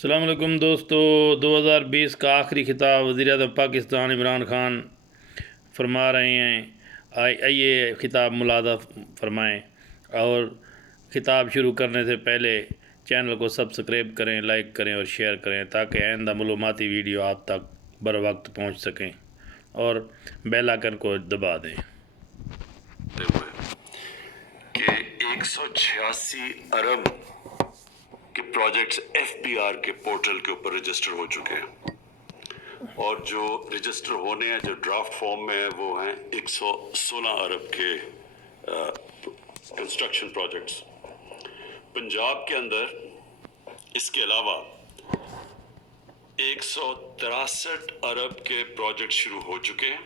السلام علیکم دوستو، 2020 کا آخری خطاب وزیر اعظم پاکستان عمران خان فرما رہے ہیں۔ آئیے خطاب ملاحظہ فرمائیں، اور خطاب شروع کرنے سے پہلے چینل کو سبسکرائب کریں، لائک کریں اور شیئر کریں تاکہ آئندہ معلوماتی ویڈیو آپ تک بر وقت پہنچ سکیں، اور بیل آئیکن کو دبا دیں۔ کہ 186 ارب کے پروجیکٹس ایف بی آر کے پورٹل کے اوپر رجسٹر ہو چکے ہیں، اور جو رجسٹر ہونے ہیں جو ڈرافٹ فارم میں وہ ہیں 116 ارب کے کنسٹرکشن پروجیکٹس پنجاب کے اندر۔ اس کے علاوہ 163 ارب کے پروجیکٹ شروع ہو چکے ہیں،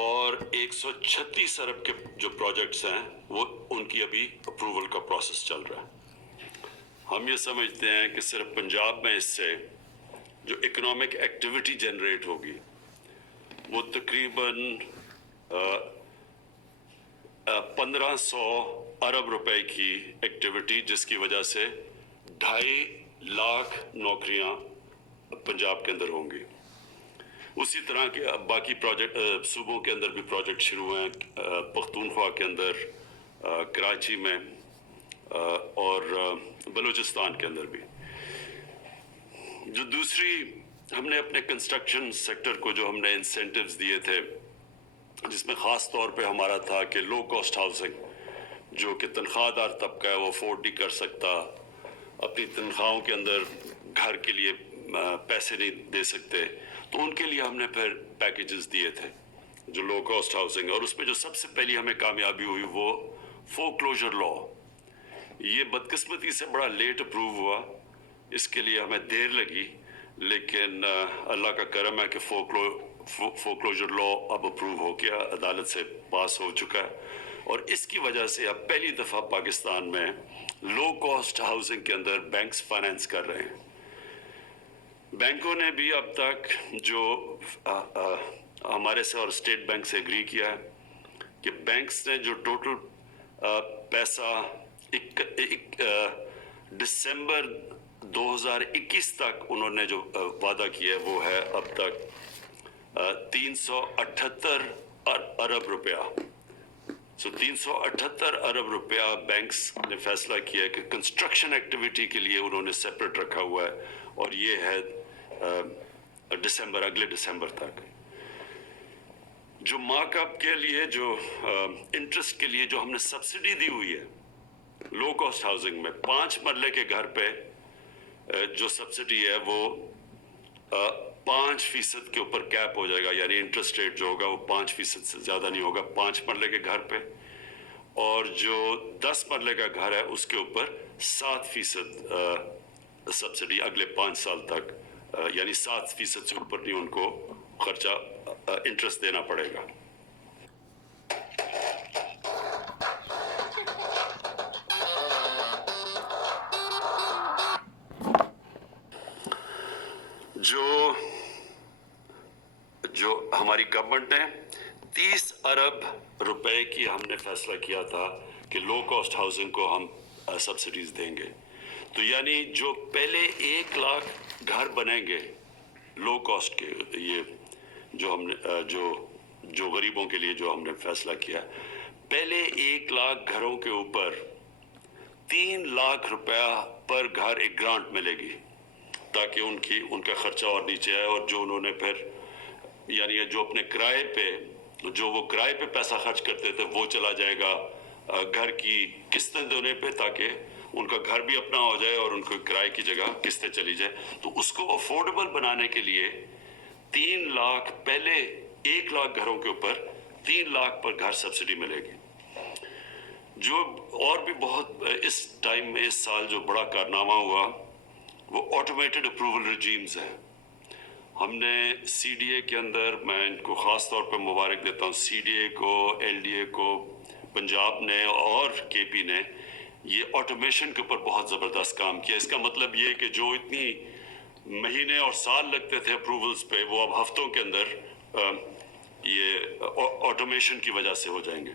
اور 136 ارب کے جو پروجیکٹس ہیں وہ ان کی ابھی اپروول کا پروسیس چل رہا ہے۔ ہم یہ سمجھتے ہیں کہ صرف پنجاب میں اس سے جو اکنامک ایکٹیویٹی جنریٹ ہوگی وہ تقریباً 1500 ارب روپے کی ایکٹیویٹی، جس کی وجہ سے 2.5 لاکھ نوکریاں پنجاب کے اندر ہوں گی۔ اسی طرح کے باقی پروجیکٹ صوبوں کے اندر بھی پروجیکٹ شروع ہیں، پختونخوا کے اندر، کراچی میں، اور بلوچستان کے اندر بھی۔ جو دوسری ہم نے اپنے کنسٹرکشن سیکٹر کو جو ہم نے انسینٹیوز دیے تھے، جس میں خاص طور پہ ہمارا تھا کہ لو کاسٹ ہاؤسنگ، جو کہ تنخواہ دار طبقہ ہے وہ افورڈ نہیں کر سکتا، اپنی تنخواہوں کے اندر گھر کے لیے پیسے نہیں دے سکتے، تو ان کے لیے ہم نے پھر پیکیجز دیے تھے جو لو کاسٹ ہاؤسنگ، اور اس میں جو سب سے پہلی ہمیں کامیابی ہوئی وہ فور کلوجر لا۔ یہ بدقسمتی سے بڑا لیٹ اپروو ہوا، اس کے لیے ہمیں دیر لگی، لیکن اللہ کا کرم ہے کہ فور کلوجر لا اب اپروو ہو گیا، عدالت سے پاس ہو چکا ہے، اور اس کی وجہ سے اب پہلی دفعہ پاکستان میں لو کاسٹ ہاؤسنگ کے اندر بینکس فائنینس کر رہے ہیں۔ بینکوں نے بھی اب تک جو ہمارے سے اور اسٹیٹ بینک سے اگری کیا ہے کہ بینکس نے جو ٹوٹل پیسہ دسمبر 2021 تک انہوں نے جو وعدہ کیا ہے وہ ہے اب تک 378 ارب روپیہ۔ 378 ارب روپیہ بینکس نے فیصلہ کیا ہے کہ کنسٹرکشن ایکٹیویٹی کے لیے انہوں نے سیپریٹ رکھا ہوا ہے، اور یہ ہے اگلے دسمبر تک۔ جو مارک اپ کے لیے جو انٹرسٹ کے لیے جو ہم نے سبسڈی دی ہوئی ہے لو کاسٹ ہاؤسنگ میں، 5 مرلے کے گھر پہ جو سبسڈی ہے وہ 5% کے اوپر کیپ ہو جائے گا، یعنی انٹرسٹ ریٹ جو ہوگا وہ 5% سے زیادہ نہیں ہوگا 5 مرلے کے گھر پہ، اور جو 10 مرلے کا گھر ہے اس کے اوپر 7% سبسڈی اگلے 5 سال تک، یعنی 7% سے اوپر نہیں ان کو خرچہ انٹرسٹ دینا پڑے گا۔ جو ہماری گورنمنٹ نے 30 ارب روپے کی ہم نے فیصلہ کیا تھا کہ لو کاسٹ ہاؤسنگ کو ہم سبسڈیز دیں گے، تو یعنی جو پہلے 1 لاکھ گھر بنیں گے لو کاسٹ کے، یہ جو ہم نے جو غریبوں کے لیے جو ہم نے فیصلہ کیا، پہلے 1 لاکھ گھروں کے اوپر 3 لاکھ روپیہ پر گھر ایک گرانٹ ملے گی، تاکہ ان کا خرچہ اور نیچے آئے، اور جو انہوں نے پھر یعنی جو اپنے کرائے پہ جو وہ کرائے پہ پیسہ خرچ کرتے تھے وہ چلا جائے گا گھر کی قسطیں دینے پہ، تاکہ ان کا گھر بھی اپنا ہو جائے اور ان کو کرائے کی جگہ قسطیں چلی جائے۔ تو اس کو افورڈیبل بنانے کے لیے 3 لاکھ، پہلے 1 لاکھ گھروں کے اوپر 3 لاکھ پر گھر سبسڈی ملے گی۔ جو اور بھی بہت اس ٹائم میں اس سال جو بڑا کارنامہ ہوا وہ آٹومیٹڈ اپروول رجیمز ہیں۔ ہم نے سی ڈی اے کے اندر، میں ان کو خاص طور پہ مبارک دیتا ہوں، سی ڈی اے کو، ایل ڈی اے کو، پنجاب نے اور کے پی نے یہ آٹومیشن کے اوپر بہت زبردست کام کیا۔ اس کا مطلب یہ کہ جو اتنی مہینے اور سال لگتے تھے اپروولز پہ، وہ اب ہفتوں کے اندر یہ آٹومیشن کی وجہ سے ہو جائیں گے۔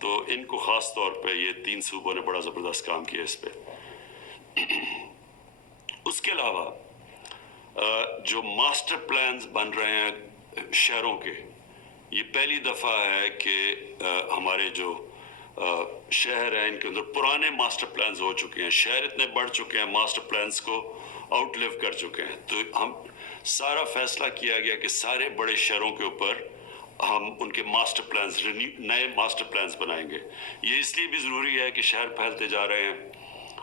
تو ان کو خاص طور پہ یہ 3 صوبوں نے بڑا زبردست کام کیا اس پہ۔ इसके अलावा जो मास्टर प्लान्स बन रहे हैं शहरों के, ये पहली दफ़ा है कि हमारे जो शहर हैं इनके अंदर पुराने मास्टर प्लान्स हो चुके हैं, शहर इतने बढ़ चुके हैं, मास्टर प्लान्स को आउटलिव कर चुके हैं। तो हम सारा फैसला किया गया कि सारे बड़े शहरों के ऊपर हम उनके मास्टर प्लान्स, नए मास्टर प्लान्स बनाएंगे। ये इसलिए भी ज़रूरी है कि शहर फैलते जा रहे हैं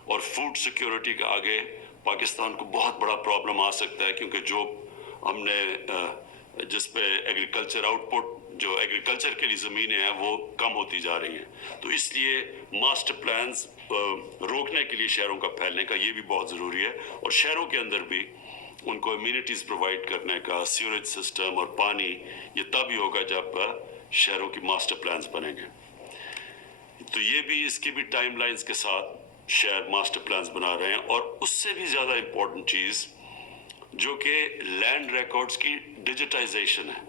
और फूड सिक्योरिटी का आगे पाकिस्तान को बहुत बड़ा प्रॉब्लम आ सकता है, क्योंकि जो हमने जिस पे एग्रीकल्चर आउटपुट, जो एग्रीकल्चर के लिए ज़मीनें हैं वो कम होती जा रही हैं। तो इसलिए मास्टर प्लान्स रोकने के लिए शहरों का फैलने का ये भी बहुत ज़रूरी है, और शहरों के अंदर भी उनको इम्यूनिटीज़ प्रोवाइड करने का, सीवरेज सिस्टम और पानी, ये तभी होगा जब शहरों की मास्टर प्लान्स बनेंगे। तो ये भी, इसकी भी टाइमलाइंस के साथ शहर मास्टर प्लान्स बना रहे हैं। और उससे भी ज़्यादा इम्पोर्टेंट चीज़ जो कि लैंड रिकॉर्ड्स की डिजिटाइजेशन है,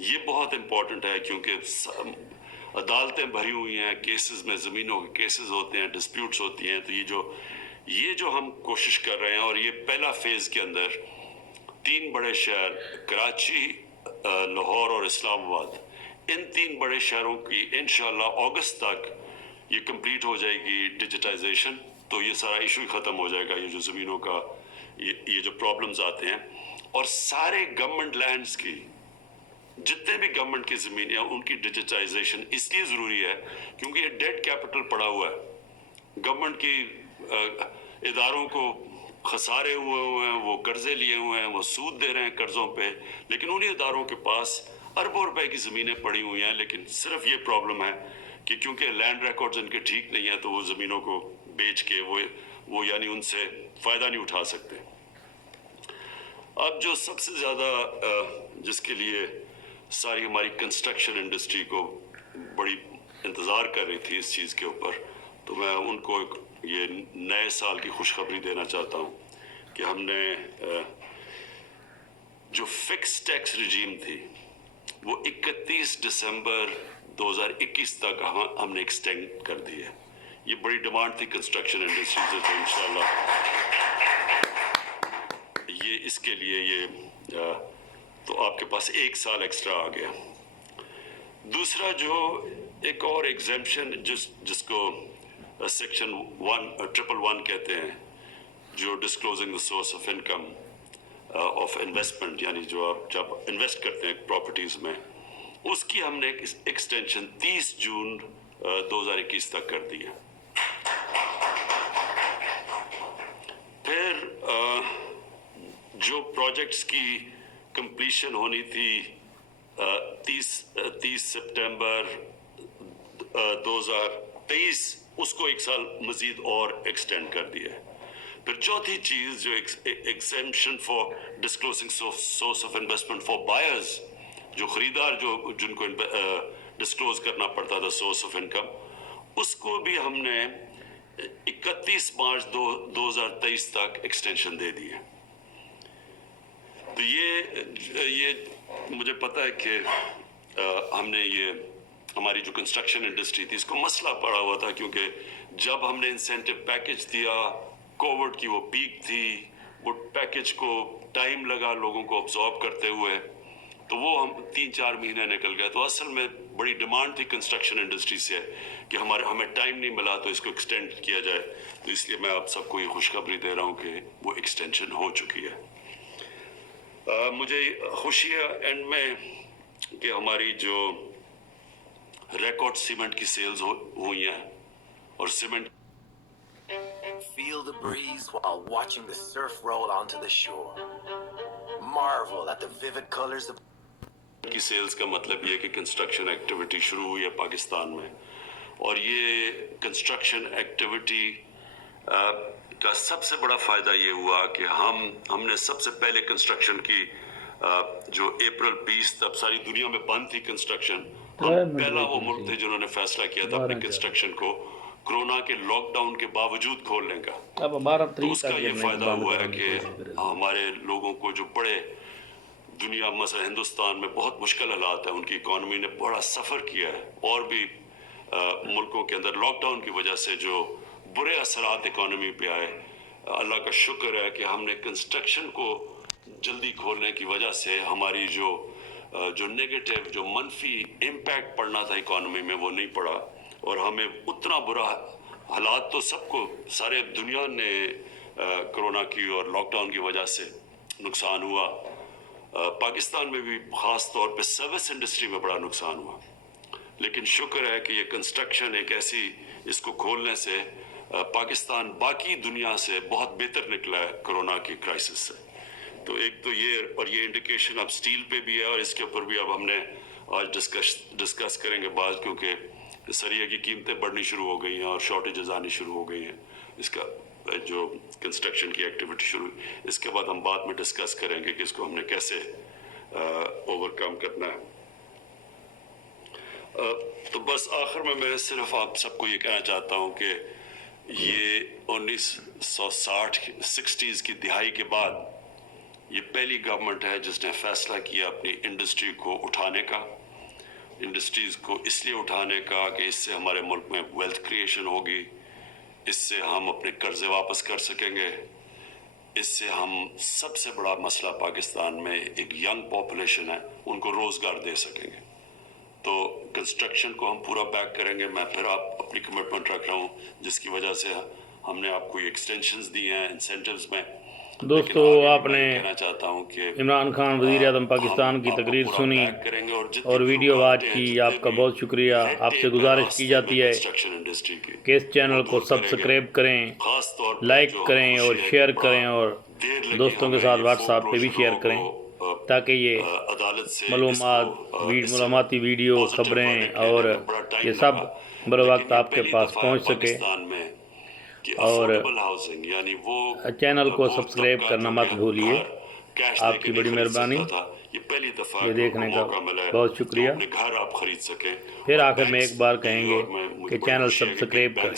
ये बहुत इम्पोर्टेंट है, क्योंकि अदालतें भरी हुई हैं केसेस में, ज़मीनों के केसेस होते हैं, डिस्प्यूट्स होती हैं। तो ये जो हम कोशिश कर रहे हैं, और ये पहला फेज़ के अंदर 3 बड़े शहर कराची, लाहौर और इस्लामाबाद, इन 3 बड़े शहरों की इंशाल्लाह अगस्त तक ये कंप्लीट हो जाएगी डिजिटाइजेशन। तो ये सारा इशू ख़त्म हो जाएगा, ये जो ज़मीनों का ये जो प्रॉब्लम्स आते हैं। और सारे गवर्नमेंट लैंड्स की, जितने भी गवर्नमेंट की ज़मीनें हैं, उनकी डिजिटाइजेशन इसलिए ज़रूरी है क्योंकि ये डेड कैपिटल पड़ा हुआ है। गवर्नमेंट की इदारों को खसारे हुए हैं, वो कर्जे लिए हुए हैं, वो सूद दे रहे हैं कर्ज़ों पे, लेकिन उन्हीं इदारों के पास अरबों रुपए की ज़मीनें पड़ी हुई हैं। लेकिन सिर्फ ये प्रॉब्लम है कि क्योंकि लैंड रिकॉर्ड्स इनके ठीक नहीं है, तो वो ज़मीनों को बेच के वो यानी उनसे फ़ायदा नहीं उठा सकते। अब जो सबसे ज़्यादा जिसके लिए सारी हमारी कंस्ट्रक्शन इंडस्ट्री को बड़ी इंतज़ार कर रही थी इस चीज़ के ऊपर, तो मैं उनको ये नए साल की खुशखबरी देना चाहता हूँ कि हमने जो फिक्स टैक्स रिजीम थी वो 31 दिसंबर 2021 तक हमने एक्सटेंड कर दी है। ये बड़ी डिमांड थी कंस्ट्रक्शन इंडस्ट्री से, तो इंशाल्लाह ये इसके लिए ये तो आपके पास 1 साल एक्स्ट्रा आ गया। दूसरा जो एक और एग्जेम्पशन जिसको सेक्शन 111 कहते हैं, जो disclosing the source of income of investment, यानी जो आप जब इन्वेस्ट करते हैं प्रॉपर्टीज़ में, उसकी हमने एक्सटेंशन 30 जून 2021 तक कर दी है। फिर जो प्रोजेक्ट्स की कंप्लीशन होनी थी 30 सितंबर 2023, उसको 1 साल मजीद और एक्सटेंड कर दिया है। फिर चौथी चीज़ जो exemption for disclosing source of investment for buyers, जो खरीदार जिनको डिस्क्लोज करना पड़ता था सोर्स ऑफ इनकम, उसको भी हमने 31 मार्च 2023 तक एक्सटेंशन दे दी है। तो ये मुझे पता है कि हमने ये हमारी जो कंस्ट्रक्शन इंडस्ट्री थी इसको मसला पड़ा हुआ था, क्योंकि जब हमने इंसेंटिव पैकेज दिया, कोविड की वो पीक थी, वो पैकेज को टाइम लगा लोगों को अब्जॉर्ब करते हुए, तो वो हम 3-4 महीने निकल गए। तो असल में बड़ी डिमांड थी कंस्ट्रक्शन इंडस्ट्री से कि हमें टाइम नहीं मिला, तो इसको एक्सटेंड किया जाए। तो इसलिए मैं आप सबको ये खुशखबरी दे रहा हूँ कि वो एक्सटेंशन हो चुकी है। मुझे खुशी है एंड में कि हमारी जो रिकॉर्ड सीमेंट की सेल्स हुई हैं, और cement Feel the breeze while watching the surf roll onto the shore. Marvel at the vivid colors of की सेल्स का मतलब ये कि कंस्ट्रक्शन एक्टिविटी शुरू हुई है पाकिस्तान में, और ये कंस्ट्रक्शन एक्टिविटी का सबसे बड़ा फ़ायदा ये हुआ कि हमने सबसे पहले कंस्ट्रक्शन की जो अप्रैल 20 तब सारी दुनिया में बंद थी कंस्ट्रक्शन, हम पहला वो मुल्क थे जिन्होंने फैसला किया था अपने कंस्ट्रक्शन को कोरोना के लॉकडाउन के बावजूद खोलने का। तो उसका ये फ़ायदा हुआ है कि हमारे लोगों को जो बड़े दुनिया मसला हिंदुस्तान में बहुत मुश्किल हालात है, उनकी इकॉनमी ने बड़ा सफ़र किया है, और भी मुल्कों के अंदर लॉकडाउन की वजह से जो बुरे असरात इकॉनमी पे आए, अल्लाह का शुक्र है कि हमने कंस्ट्रक्शन को जल्दी खोलने की वजह से हमारी जो नेगेटिव जो मनफी इम्पैक्ट पड़ना था इकॉनमी में वो नहीं पड़ा, और हमें उतना बुरा हालात तो सबको सारे दुनिया ने कोरोना की और लॉकडाउन की वजह से नुकसान हुआ। पाकिस्तान में भी ख़ास तौर पे सर्विस इंडस्ट्री में बड़ा नुकसान हुआ, लेकिन शुक्र है कि ये कंस्ट्रक्शन एक ऐसी, इसको खोलने से पाकिस्तान बाकी दुनिया से बहुत बेहतर निकला है कोरोना की क्राइसिस से। तो एक तो ये, और ये इंडिकेशन अब स्टील पे भी है, और इसके ऊपर भी अब हमने आज डिस्कस करेंगे बात, क्योंकि सरिया की कीमतें बढ़नी शुरू हो गई हैं और शॉर्टेजेस आनी शुरू हो गई हैं। इसका जो कंस्ट्रक्शन की एक्टिविटी शुरू, इसके बाद हम बाद में डिस्कस करेंगे कि इसको हमने कैसे ओवरकम करना है। तो बस आखिर में मैं सिर्फ आप सबको ये कहना चाहता हूँ कि ये 1960 की दिहाई के बाद ये पहली गवर्नमेंट है जिसने फैसला किया अपनी इंडस्ट्री को उठाने का, इंडस्ट्रीज़ को इसलिए उठाने का कि इससे हमारे मुल्क में वेल्थ क्रिएशन होगी, इससे हम अपने कर्जे वापस कर सकेंगे, इससे हम सबसे बड़ा मसला पाकिस्तान में एक यंग पॉपुलेशन है उनको रोज़गार दे सकेंगे। तो कंस्ट्रक्शन को हम पूरा बैक करेंगे। मैं फिर आप अपनी कमिटमेंट रख रहा हूँ, जिसकी वजह से हमने आपको एक्सटेंशंस दिए हैं इंसेंटिव्स में। दोस्तों, आपने कहना चाहता हूँ कि इमरान खान वज़ीर आज़म पाकिस्तान की तकरीर सुनी और वीडियो वाच की, आपका बहुत शुक्रिया। आपसे गुजारिश की जाती है कि इस चैनल को सब्सक्राइब करें, लाइक करें और शेयर करें, और दोस्तों के साथ व्हाट्सएप पे भी शेयर करें, ताकि ये मालूमाती वीडियो, खबरें और ये सब बर वक्त आपके पास पहुँच सके। और चैनल को सब्सक्राइब करना मत भूलिए। आपकी बड़ी मेहरबानी, ये देखने का बहुत शुक्रिया। फिर आखिर में एक बार कहेंगे कि चैनल सब्सक्राइब करें।